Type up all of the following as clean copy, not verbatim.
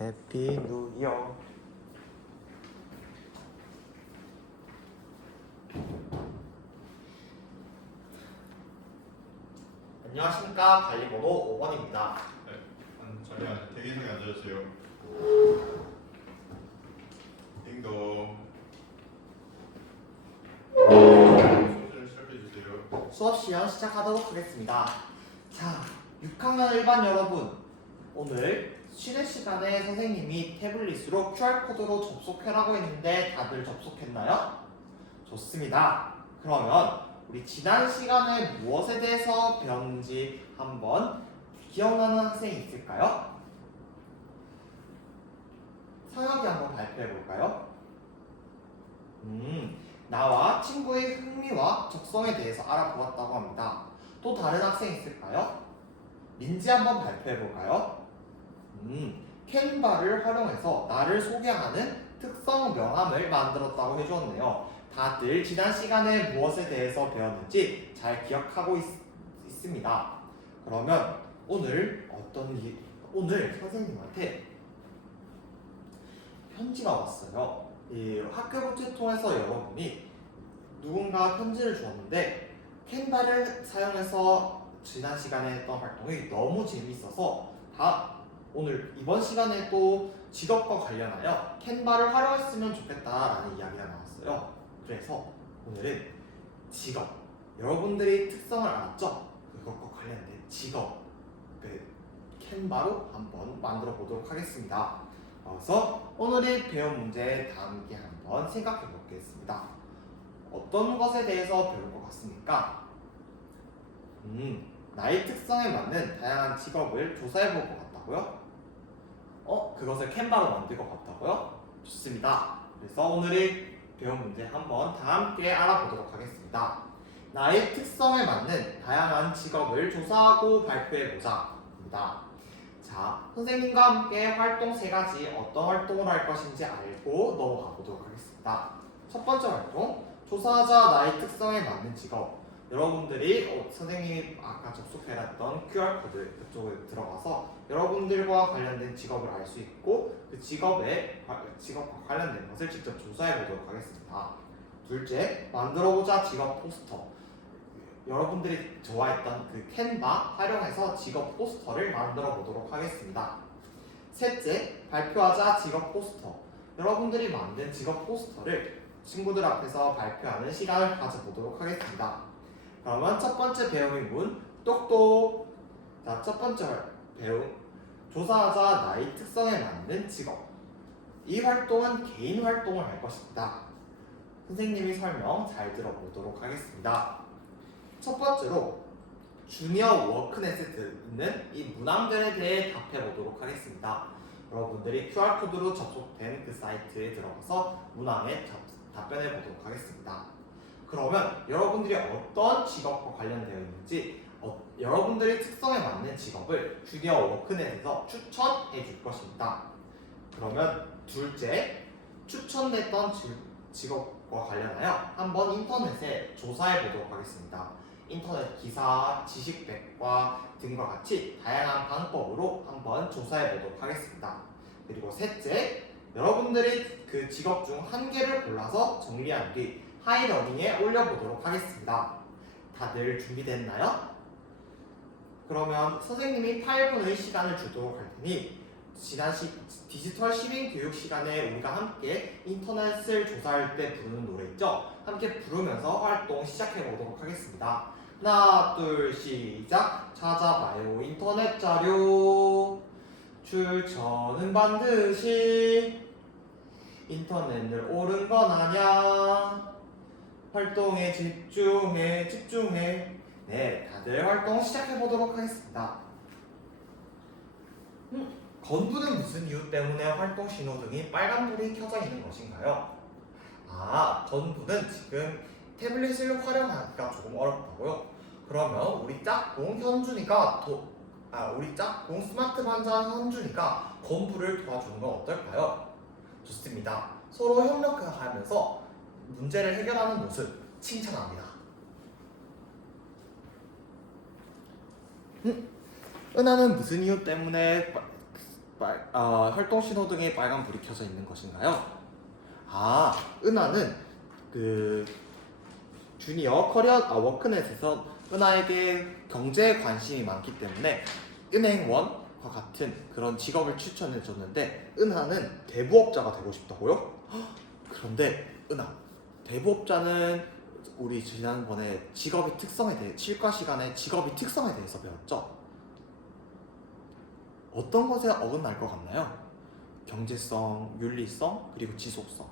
해피 뉴 이어. 안녕하십니까. 관리번호 5번입니다. 자리 대기석에 앉아주세요. 띵동. 수업을 시작해주세요. 수업 시간 시작하도록 하겠습니다. 자, 6학년 일반 여러분, 오늘 쉬는 시간에 선생님이 태블릿으로 QR코드로 접속해라고 했는데 다들 접속했나요? 좋습니다. 그러면 우리 지난 시간에 무엇에 대해서 배웠는지 한번 기억나는 학생이 있을까요? 서혁이 한번 발표해 볼까요? 나와 친구의 흥미와 적성에 대해서 알아보았다고 합니다. 또 다른 학생 있을까요? 민지 한번 발표해 볼까요? 캔바를 활용해서 나를 소개하는 특성 명함을 만들었다고 해주었네요. 다들 지난 시간에 무엇에 대해서 배웠는지 잘 기억하고 있습니다. 그러면 오늘 오늘 선생님한테 편지가 왔어요. 이 학교 부채 통해서 여러분이 누군가 편지를 주었는데 캔바를 사용해서 지난 시간에 했던 활동이 너무 재미있어서 오늘 이번 시간에 또 직업과 관련하여 캔바를 활용했으면 좋겠다라는 이야기가 나왔어요. 그래서 오늘은 직업, 여러분들이 특성을 알았죠? 그것과 관련된 직업, 캔바로 한번 만들어 보도록 하겠습니다. 그래서 오늘이 배운 문제 다 함께 한번 생각해 보겠습니다. 어떤 것에 대해서 배울 것 같습니까? 나의 특성에 맞는 다양한 직업을 조사해 볼 것 같다고요? 그것을 캔바로 만들 것 같다고요? 좋습니다. 그래서 오늘의 배운 문제 한번 다 함께 알아보도록 하겠습니다. 나의 특성에 맞는 다양한 직업을 조사하고 발표해보자 입니다. 자, 선생님과 함께 활동 3가지 어떤 활동을 할 것인지 알고 넘어가 보도록 하겠습니다. 첫 번째 활동, 조사하자 나의 특성에 맞는 직업. 여러분들이 선생님이 아까 접속해놨던 QR코드 그쪽에 들어가서 여러분들과 관련된 직업을 알 수 있고 그 직업과 관련된 것을 직접 조사해 보도록 하겠습니다. 둘째, 만들어보자 직업 포스터. 여러분들이 좋아했던 그 캔바 활용해서 직업 포스터를 만들어 보도록 하겠습니다. 셋째, 발표하자 직업 포스터. 여러분들이 만든 직업 포스터를 친구들 앞에서 발표하는 시간을 가져보도록 하겠습니다. 그러면 첫 번째 배움의 문, 똑똑. 자, 첫 번째 배움, 조사하자 나의 특성에 맞는 직업. 이 활동은 개인 활동을 할 것입니다. 선생님이 설명 잘 들어보도록 하겠습니다. 첫 번째로 주니어 워크넷에 있는 이 문항들에 대해 답해보도록 하겠습니다. 여러분들이 QR코드로 접속된 그 사이트에 들어가서 문항에 답변해보도록 하겠습니다. 그러면 여러분들이 어떤 직업과 관련되어 있는지 여러분들의 특성에 맞는 직업을 주니어 워크넷에서 추천해 줄 것입니다. 그러면 둘째, 추천됐던 직업과 관련하여 한번 인터넷에 조사해 보도록 하겠습니다. 인터넷 기사, 지식백과 등과 같이 다양한 방법으로 한번 조사해 보도록 하겠습니다. 그리고 셋째, 여러분들이 그 직업 중 한 개를 골라서 정리한 뒤 하이러닝에 올려보도록 하겠습니다. 다들 준비됐나요? 그러면 선생님이 8분의 시간을 주도록 할 테니 지난 디지털 시민 교육 시간에 우리가 함께 인터넷을 조사할 때 부르는 노래 있죠? 함께 부르면서 활동 시작해 보도록 하겠습니다. 하나, 둘, 시작! 찾아봐요 인터넷 자료. 출처는 반드시 인터넷을 옳은 건 아냐. 활동에 집중해. 네, 다들 활동 시작해 보도록 하겠습니다. 건부는 무슨 이유 때문에 활동 신호등이 빨간불이 켜져 있는 것인가요? 건부는 지금 태블릿을 활용하기가 조금 어렵다고요? 그러면 우리 짝꿍 현준이가 우리 짝꿍 스마트 반장 현준이가 건부를 도와주는 건 어떨까요? 좋습니다. 서로 협력하면서 문제를 해결하는 모습 칭찬합니다. 은하는 무슨 이유 때문에 활동 신호등에 빨간 불이 켜져 있는 것인가요? 은하는 그 주니어 커리어 워크넷에서 은하에게 경제에 관심이 많기 때문에 은행원과 같은 그런 직업을 추천해 줬는데 은하는 대부업자가 되고 싶다고요? 그런데 은하 대부업자는 우리 지난번에 직업의 특성에 대해 치과 시간에 직업의 특성에 대해서 배웠죠. 어떤 것에 어긋날 것 같나요? 경제성, 윤리성, 그리고 지속성.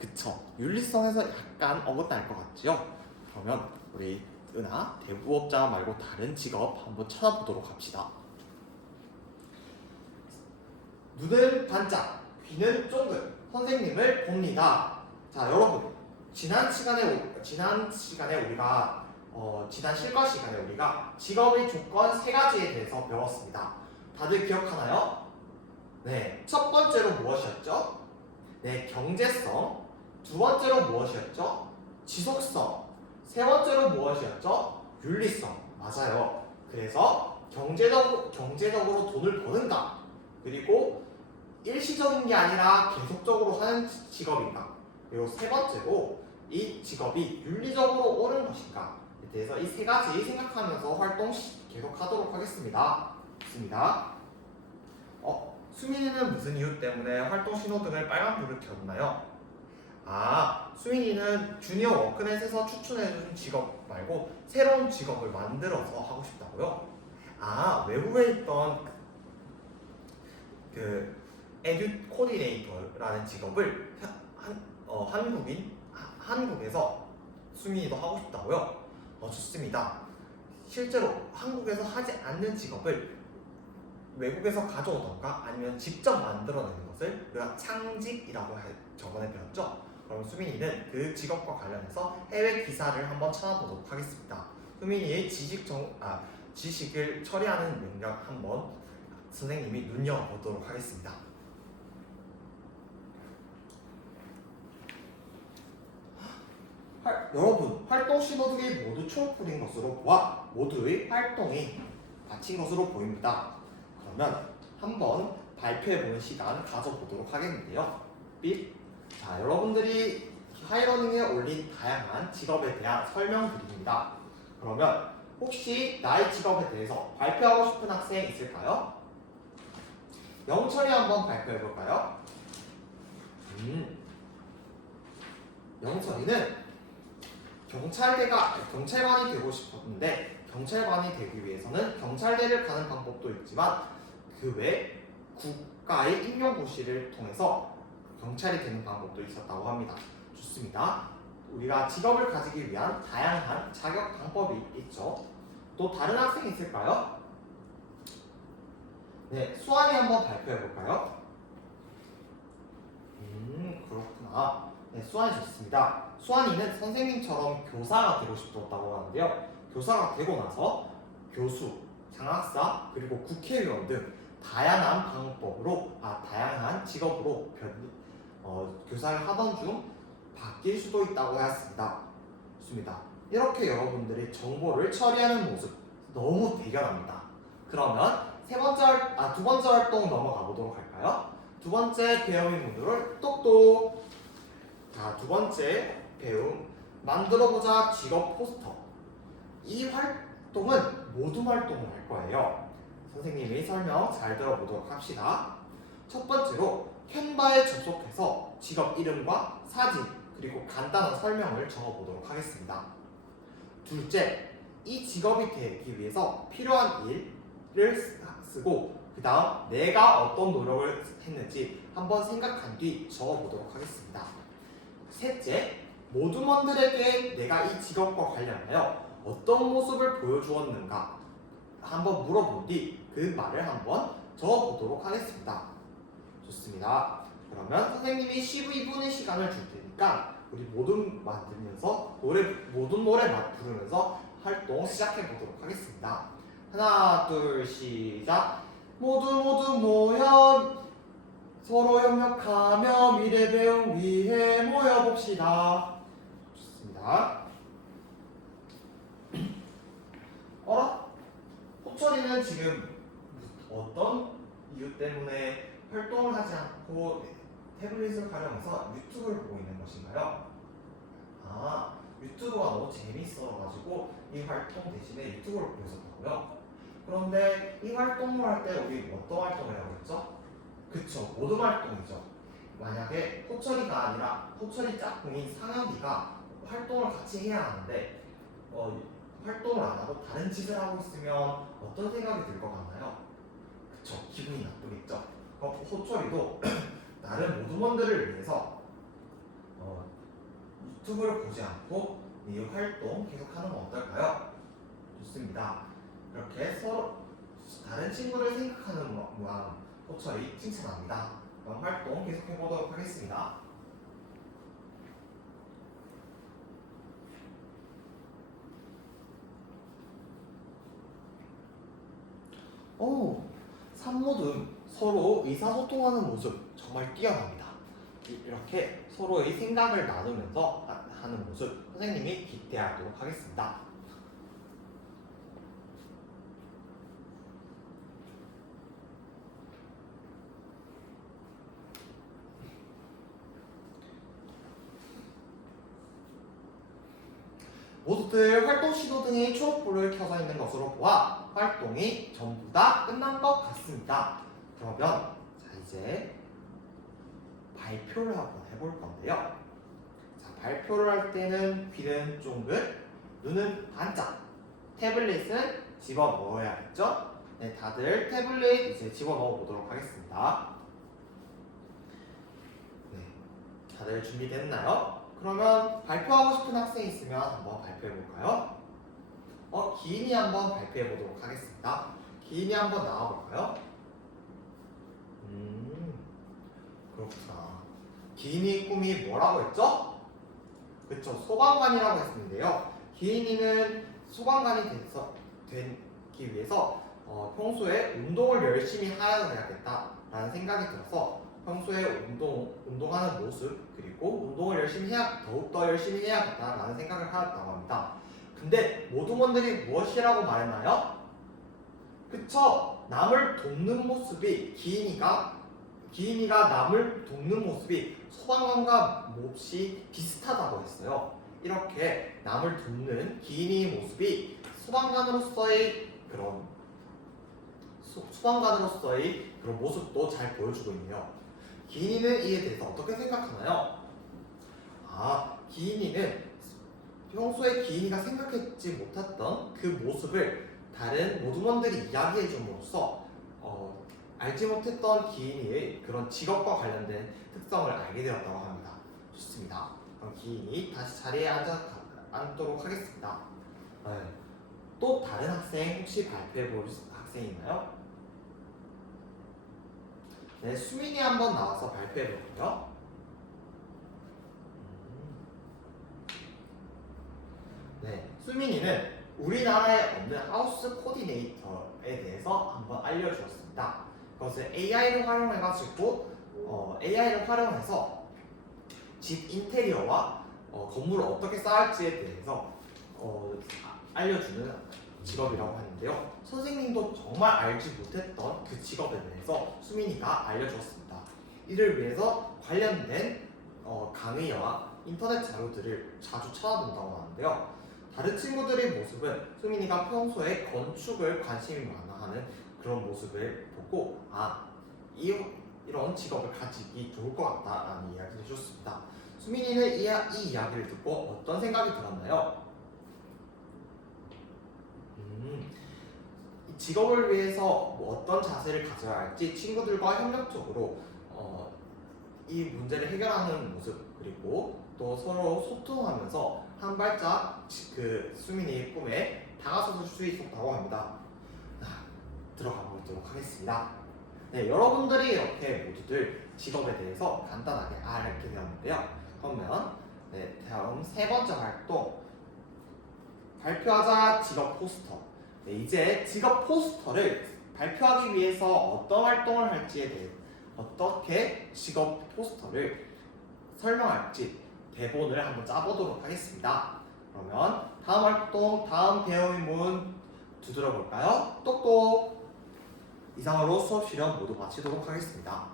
그쵸? 윤리성에서 약간 어긋날 것 같지요? 그러면 우리 은하 대부업자 말고 다른 직업 한번 찾아보도록 합시다. 눈은 반짝, 귀는 쫑긋, 선생님을 봅니다. 자, 여러분, 지난 시간에 우리가 지난 실과 시간에 우리가 직업의 조건 세 가지에 대해서 배웠습니다. 다들 기억하나요? 네, 첫 번째로 무엇이었죠? 네, 경제성. 두 번째로 무엇이었죠? 지속성. 세 번째로 무엇이었죠? 윤리성. 맞아요. 그래서 경제적으로 돈을 버는가? 그리고 일시적인 게 아니라 계속적으로 하는 직업인가? 그리고 세 번째로 이 직업이 윤리적으로 옳은 것인가에 대해서 이 세 가지 생각하면서 활동 계속하도록 하겠습니다. 좋습니다. 수민이는 무슨 이유 때문에 활동 신호등을 빨간불을 켰나요? 수민이는 주니어 워크넷에서 추천해준 직업 말고 새로운 직업을 만들어서 하고 싶다고요? 외국에 있던 그 에듀 코디네이터라는 직업을 한국에서 수민이도 하고 싶다고요? 좋습니다. 실제로 한국에서 하지 않는 직업을 외국에서 가져오던가 아니면 직접 만들어내는 것을 우리가 창직이라고 저번에 배웠죠? 그럼 수민이는 그 직업과 관련해서 해외 기사를 한번 찾아보도록 하겠습니다. 수민이의 지식을 처리하는 능력 한번 선생님이 눈여겨보도록 하겠습니다. 여러분, 활동 신호등이 모두 초록불인 것으로 보아 모두의 활동이 마친 것으로 보입니다. 그러면 한번 발표해보는 시간 가져보도록 하겠는데요. 자, 여러분들이 하이러닝에 올린 다양한 직업에 대한 설명드립니다. 그러면 혹시 나의 직업에 대해서 발표하고 싶은 학생 있을까요? 영철이 한번 발표해볼까요? 영철이는 경찰관이 되고 싶었는데 경찰관이 되기 위해서는 경찰대를 가는 방법도 있지만 그 외 국가의 임용고시를 통해서 경찰이 되는 방법도 있었다고 합니다. 좋습니다. 우리가 직업을 가지기 위한 다양한 자격 방법이 있죠. 또 다른 학생 있을까요? 네, 수환이 한번 발표해볼까요? 그렇구나. 네, 수환이 좋습니다. 수환이는 선생님처럼 교사가 되고 싶었다고 하는데요. 교사가 되고 나서 교수, 장학사, 그리고 국회의원 등 다양한 직업으로 교사를 하던 중 바뀔 수도 있다고 하였습니다. 좋습니다. 이렇게 여러분들이 정보를 처리하는 모습 너무 대견합니다. 그러면 두 번째 활동 넘어가 보도록 할까요? 두 번째 배움의 문을 똑똑. 자, 두 번째 배움 만들어보자 직업 포스터. 이 활동은 모둠 활동을 할 거예요. 선생님이 설명 잘 들어보도록 합시다. 첫 번째로 캔바에 접속해서 직업 이름과 사진 그리고 간단한 설명을 적어보도록 하겠습니다. 둘째, 이 직업이 되기 위해서 필요한 일을 쓰고 그 다음 내가 어떤 노력을 했는지 한번 생각한 뒤 적어보도록 하겠습니다. 셋째, 모둠원들에게 내가 이 직업과 관련하여 어떤 모습을 보여주었는가 한번 물어본 뒤 그 말을 한번 적어보도록 하겠습니다. 좋습니다. 그러면 선생님이 12분의 시간을 줄 테니까 우리 모둠 만들면서 모둠 노래 부르면서 활동 시작해 보도록 하겠습니다. 하나, 둘, 시작. 모두 모여 서로 협력하며 미래 배움 위해 모여봅시다. 좋습니다. 호철이는 지금 어떤 이유 때문에 활동을 하지 않고 태블릿을 활용해서 유튜브를 보고 있는 것인가요? 아, 유튜브가 너무 재밌어가지고 이 활동 대신에 유튜브를 보고 있었다고요? 그런데 이 활동을 할 때 우리 어떤 활동을 하고 있죠? 그쵸, 모든 활동이죠. 만약에 호철이가 아니라 호철이 짝꿍인 상혁이가 활동을 같이 해야 하는데 활동을 안 하고 다른 짓을 하고 있으면 어떤 생각이 들 것 같나요? 그쵸, 기분이 나쁘겠죠. 호철이도 다른 모두먼들을 위해서 유튜브를 보지 않고 이 활동 계속하는 건 어떨까요? 좋습니다. 이렇게 서로 다른 친구를 생각하는 모양 호철이 칭찬합니다. 그럼 활동 계속해 보도록 하겠습니다. 오, 산모등 서로 의사소통하는 모습 정말 뛰어납니다. 이렇게 서로의 생각을 나누면서 하는 모습 선생님이 기대하도록 하겠습니다. 모두들 활동 시도 등의 초록불을 켜져 있는 것으로 보아 활동이 전부 다 끝난 것 같습니다. 그러면 자 이제 발표를 한번 해볼 건데요. 자, 발표를 할 때는 귀는 쫑긋, 눈은 반짝, 태블릿은 집어 넣어야겠죠? 네, 다들 태블릿 이제 집어 넣어 보도록 하겠습니다. 네, 다들 준비됐나요? 그러면 발표하고 싶은 학생 있으면 한번 발표해 볼까요? 기인이 한번 발표해 보도록 하겠습니다. 기인이 한번 나와 볼까요? 그렇구나. 기인이 꿈이 뭐라고 했죠? 그쵸, 소방관이라고 했는데요. 기인이는 소방관이 되기 위해서 평소에 운동을 열심히 해야겠다라는 생각이 들어서 평소에 운동하는 모습 그리고 운동을 더욱더 열심히 해야겠다라는 생각을 하였다고 합니다. 근데 모두먼들이 무엇이라고 말했나요? 그쵸? 남을 돕는 모습이 기인이가 남을 돕는 모습이 소방관과 몹시 비슷하다고 했어요. 이렇게 남을 돕는 기인이의 모습이 소방관으로서의 그런 모습도 잘 보여주고 있네요. 기인이는 이에 대해서 어떻게 생각하나요? 기인이는 평소에 기인이가 생각했지 못했던 그 모습을 다른 모두먼들이 이야기해 줌으로써 알지 못했던 기인이의 그런 직업과 관련된 특성을 알게 되었다고 합니다. 좋습니다. 그럼 기인이 다시 자리에 앉도록 하겠습니다. 네. 또 다른 학생 혹시 발표해 볼 학생이 있나요? 네, 수민이 한번 나와서 발표해 볼게요. 네, 수민이는 우리나라에 없는 하우스 코디네이터에 대해서 한번 알려주었습니다. 그것을 AI를 활용해서 집 인테리어와 건물을 어떻게 쌓을지에 대해서 알려주는 직업이라고 하는데요. 선생님도 정말 알지 못했던 그 직업에 대해서 수민이가 알려주었습니다. 이를 위해서 관련된 강의와 인터넷 자료들을 자주 찾아본다고 하는데요. 다른 친구들의 모습은 수민이가 평소에 건축을 관심이 많아 하는 그런 모습을 보고 이런 직업을 가지기 좋을 것 같다라는 이야기를 해줬습니다. 수민이는 이 이야기를 듣고 어떤 생각이 들었나요? 이 직업을 위해서 어떤 자세를 가져야 할지 친구들과 협력적으로 이 문제를 해결하는 모습 그리고 또 서로 소통하면서 한 발짝 그 수민이의 꿈에 다가설 수 있었다고 합니다. 들어가 보도록 하겠습니다. 네, 여러분들이 이렇게 모두들 직업에 대해서 간단하게 알게 되었는데요. 그러면 다음 세 번째 활동 발표하자 직업 포스터. 네, 이제 직업 포스터를 발표하기 위해서 어떤 활동을 할지에 대해 어떻게 직업 포스터를 설명할지 대본을 한번 짜보도록 하겠습니다. 그러면 다음 활동, 다음 배우문 두드려 볼까요? 똑똑! 이상으로 수업 실현 모두 마치도록 하겠습니다.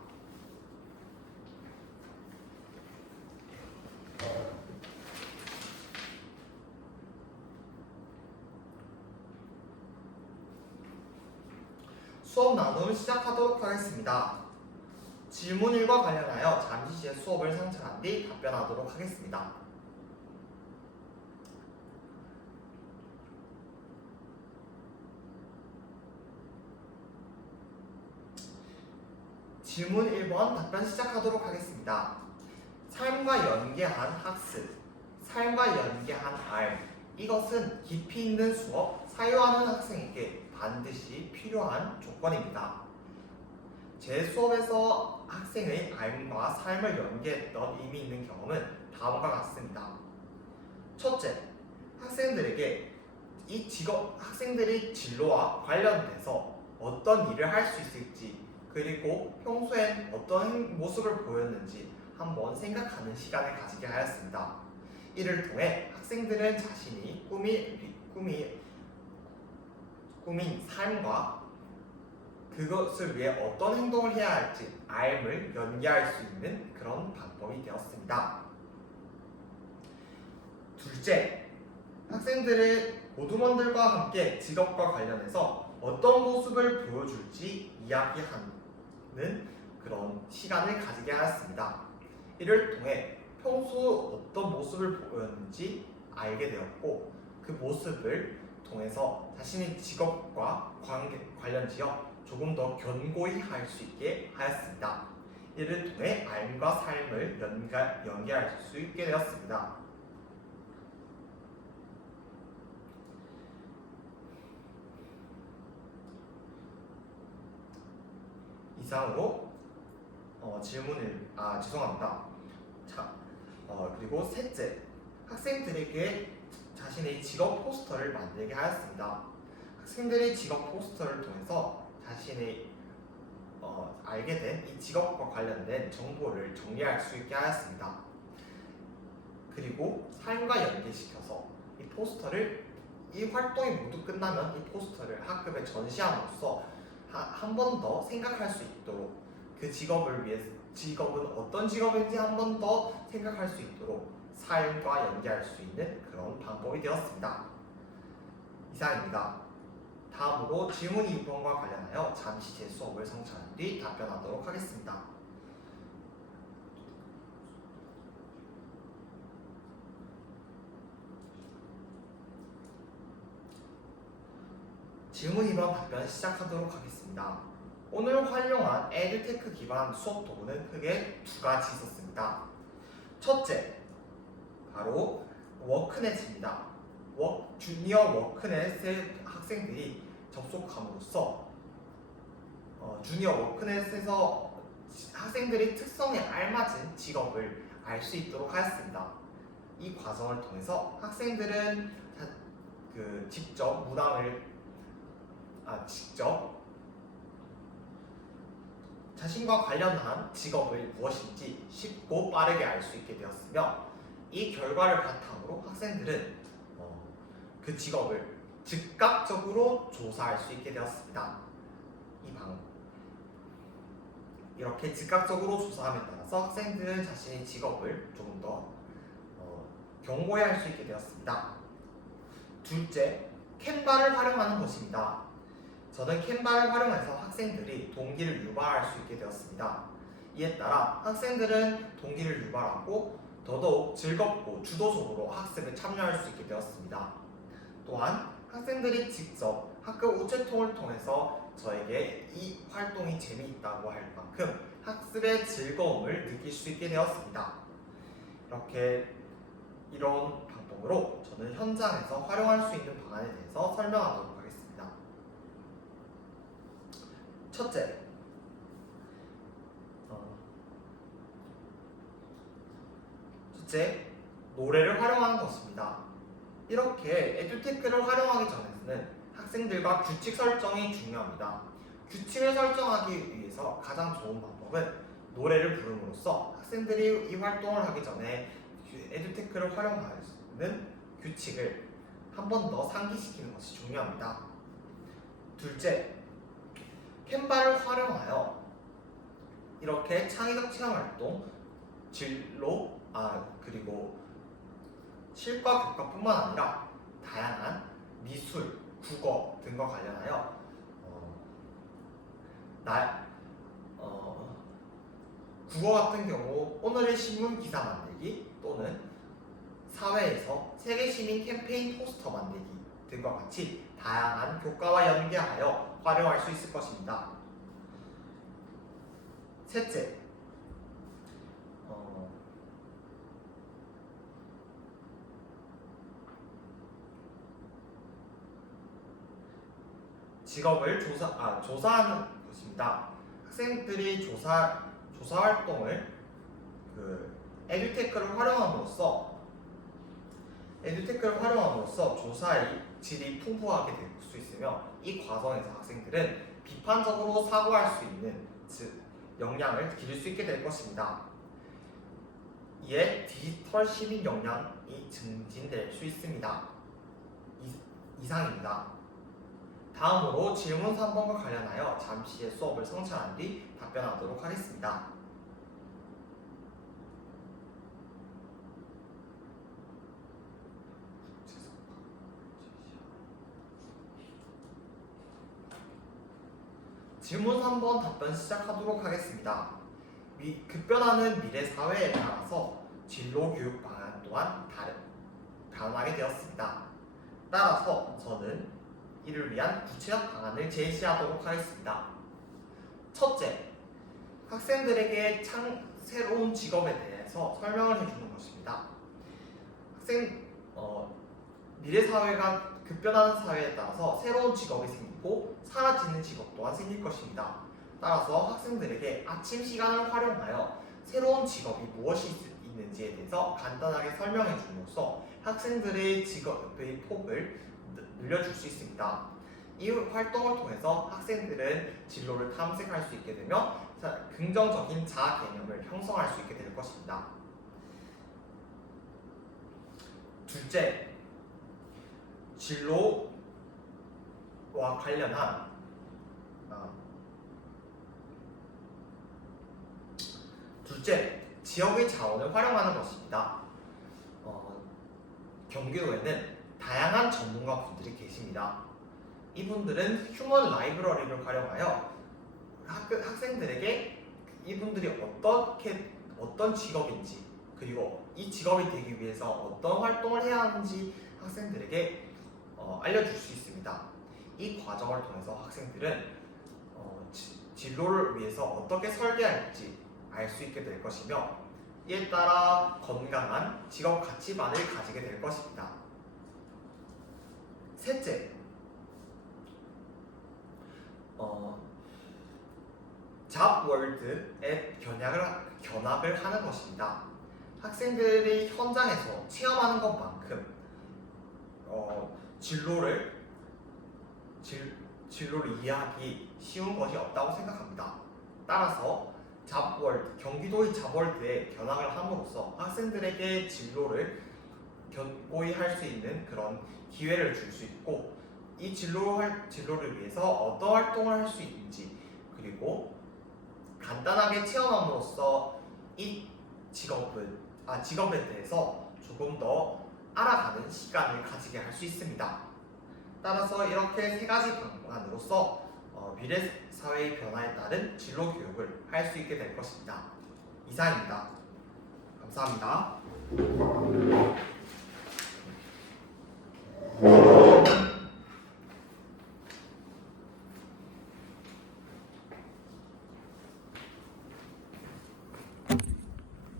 수업 나눔 시작하도록 하겠습니다. 질문일과 관련하여 잠시 제 수업을 상차한 뒤 답변하도록 하겠습니다. 질문 1번 답변 시작하도록 하겠습니다. 삶과 연계한 학습, 삶과 연계한 R, 이것은 깊이 있는 수업, 사유하는 학생에게 반드시 필요한 조건입니다. 제 수업에서 학생의 R과 삶을 연계했던 의미 있는 경험은 다음과 같습니다. 첫째, 학생들에게 학생들이 진로와 관련돼서 어떤 일을 할 수 있을지, 그리고 평소엔 어떤 모습을 보였는지 한번 생각하는 시간을 가지게 하였습니다. 이를 통해 학생들은 자신이 꾸민 삶과 그것을 위해 어떤 행동을 해야 할지 R을 연계할 수 있는 그런 방법이 되었습니다. 둘째, 학생들의 모두먼들과 함께 직업과 관련해서 어떤 모습을 보여줄지 이야기하는 그런 시간을 가지게 하였습니다. 이를 통해 평소 어떤 모습을 보였는지 알게 되었고, 그 모습을 통해서 자신의 직업과 관련지어 조금 더 견고히 할 수 있게 하였습니다. 이를 통해 삶과 삶을 연계할 수 있게 되었습니다. 이상으로 죄송합니다. 그리고 셋째, 학생들에게 자신의 직업 포스터를 만들게 하였습니다. 학생들의 직업 포스터를 통해서 자신의 알게 된 이 직업과 관련된 정보를 정리할 수 있게 하였습니다. 그리고 삶과 연계시켜서 이 활동이 모두 끝나면 이 포스터를 학급에 전시함으로써 한 번 더 생각할 수 있도록, 그 직업은 어떤 직업인지 한 번 더 생각할 수 있도록 삶과 연계할 수 있는 그런 방법이 되었습니다. 이상입니다. 다음으로 질문 2번과 관련하여 잠시 제 수업을 성취한 뒤 답변하도록 하겠습니다. 질문 2번 답변 시작하도록 하겠습니다. 오늘 활용한 에듀테크 기반 수업 도구는 크게 두 가지 있었습니다. 첫째, 바로 워크넷입니다. 주니어 워크넷의 학생들이 접속함으로써 주니어 워크넷에서 학생들이 특성에 알맞은 직업을 알 수 있도록 하였습니다. 이 과정을 통해서 학생들은 직접 자신과 관련한 직업을 무엇인지 쉽고 빠르게 알 수 있게 되었으며, 이 결과를 바탕으로 학생들은 그 직업을 즉각적으로 조사할 수 있게 되었습니다. 이렇게 즉각적으로 조사함에 따라서 학생들은 자신의 직업을 조금 더 견고히 할 수 있게 되었습니다. 둘째, 캔바를 활용하는 것입니다. 저는 캔바를 활용해서 학생들이 동기를 유발할 수 있게 되었습니다. 이에 따라 학생들은 동기를 유발하고 더더욱 즐겁고 주도적으로 학습에 참여할 수 있게 되었습니다. 또한 학생들이 직접 학급 우체통을 통해서 저에게 이 활동이 재미있다고 할 만큼 학습의 즐거움을 느낄 수 있게 되었습니다. 이런 방법으로 저는 현장에서 활용할 수 있는 방안에 대해서 설명하도록 하겠습니다. 첫째, 노래를 활용하는 것입니다. 이렇게 에듀테크를 활용하기 전에는 학생들과 규칙 설정이 중요합니다. 규칙을 설정하기 위해서 가장 좋은 방법은 노래를 부름으로써 학생들이 이 활동을 하기 전에 에듀테크를 활용하는 규칙을 한 번 더 상기시키는 것이 중요합니다. 둘째, 캔바를 활용하여 이렇게 창의적 체험 활동, 진로, 그리고 실과 교과뿐만 아니라 다양한 미술, 국어 등과 관련하여 국어 같은 경우 오늘의 신문 기사 만들기 또는 사회에서 세계 시민 캠페인 포스터 만들기 등과 같이 다양한 교과와 연계하여 활용할 수 있을 것입니다. 셋째, 직업을 조사하는 것입니다. 학생들이 조사 활동을 에듀테크를 활용함으로써 조사의 질이 풍부하게 될 수 있으며 이 과정에서 학생들은 비판적으로 사고할 수 있는 역량을 기를 수 있게 될 것입니다. 이에 디지털 시민 역량이 증진될 수 있습니다. 이상입니다. 다음으로 질문 3번과 관련하여 잠시 수업을 성찰한 뒤 답변하도록 하겠습니다. 질문 3번 답변 시작하도록 하겠습니다. 급변하는 미래 사회에 따라서 진로 교육 방안 또한 다양하게 되었습니다. 따라서 저는 이를 위한 구체적 방안을 제시하도록 하겠습니다. 첫째, 학생들에게 새로운 직업에 대해서 설명을 해주는 것입니다. 미래 사회가 급변하는 사회에 따라서 새로운 직업이 생기고 사라지는 직업 또한 생길 것입니다. 따라서 학생들에게 아침 시간을 활용하여 새로운 직업이 무엇이 있는지에 대해서 간단하게 설명해 줌으로써 학생들의 직업의 폭을 늘려줄 수 있습니다. 이 활동을 통해서 학생들은 진로를 탐색할 수 있게 되며 긍정적인 자아 개념을 형성할 수 있게 될 것입니다. 둘째, 진로와 관련한 지역의 자원을 활용하는 것입니다. 경기도에는 다양한 전문가 분들이 계십니다. 이분들은 휴먼 라이브러리를 활용하여 학생들에게 이분들이 어떤 직업인지 그리고 이 직업이 되기 위해서 어떤 활동을 해야 하는지 학생들에게 알려줄 수 있습니다. 이 과정을 통해서 학생들은 진로를 위해서 어떻게 설계할지 알 수 있게 될 것이며 이에 따라 건강한 직업 가치관을 가지게 될 것입니다. 셋째, 잡월드에 견학을 하는 것입니다. 학생들이 현장에서 체험하는 것만큼 진로를 이해하기 쉬운 것이 없다고 생각합니다. 따라서 경기도의 잡월드에 견학을 함으로써 학생들에게 진로를 견고히 할 수 있는 그런 기회를 줄 수 있고 이 진로를 위해서 어떤 활동을 할 수 있는지 그리고 간단하게 체험함으로써 이 직업에 대해서 조금 더 알아가는 시간을 가지게 할 수 있습니다. 따라서 이렇게 세 가지 방안으로서 미래 사회의 변화에 따른 진로 교육을 할 수 있게 될 것입니다. 이상입니다. 감사합니다.